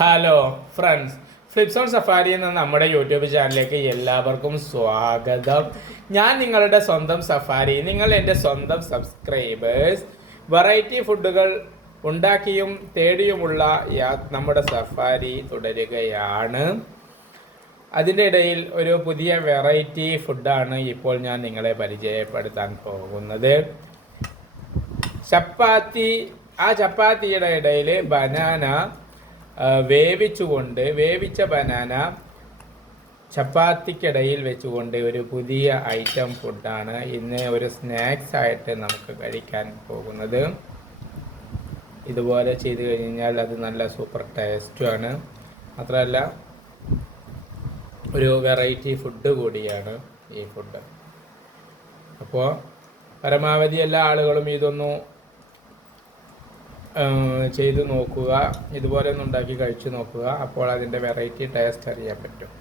Hello friends ഫ്ലിപ്സോൺ safari എന്ന നമ്മുടെ YouTube ചാനലിലേക്ക് എല്ലാവർക്കും സ്വാഗതം. ഞാൻ നിങ്ങളുടെ സ്വന്തം സഫാരി നിങ്ങൾ എന്റെ സ്വന്തം സബ്സ്ക്രൈബേഴ്സ് വെറൈറ്റി ഫുഡുകൾ ഉണ്ടാക്കിയും തേടിയുമുള്ള നമ്മുടെ സഫാരി തുടരുകയാണ്. അതിന്റെ ഇടയിൽ ഒരു പുതിയ വെറൈറ്റി ഫുഡാണ് ഇപ്പോൾ ഞാൻ നിങ്ങളെ പരിചയപ്പെടുത്താൻ പോകുന്നത്. ചപ്പാത്തി ആ ചപ്പാത്തിയുടെ ഇടയിൽ ബനാന വേവിച്ചുകൊണ്ട് വേവിച്ച ബനാന ചപ്പാത്തിക്കിടയിൽ വെച്ചുകൊണ്ട് ഒരു പുതിയ ഐറ്റം ഫുഡാണ് ഇന്ന് ഒരു സ്നാക്സ് ആയിട്ട് നമുക്ക് കഴിക്കാൻ പോകുന്നത്. ഇതുപോലെ ചെയ്ത് കഴിഞ്ഞാൽ അത് നല്ല സൂപ്പർ ടേസ്റ്റുമാണ് മാത്രമല്ല ഒരു വെറൈറ്റി ഫുഡ് കൂടിയാണ് ഈ ഫുഡ്. അപ്പോൾ പരമാവധി എല്ലാ ആളുകളും ഇതൊന്നു ചെയ്ത് നോക്കുക. ഇതുപോലെ ഒന്ന് ഉണ്ടാക്കി കഴിച്ചു നോക്കുക. അപ്പോൾ അതിന്റെ വെറൈറ്റി ടേസ്റ്റ് അറിയാൻ പറ്റും.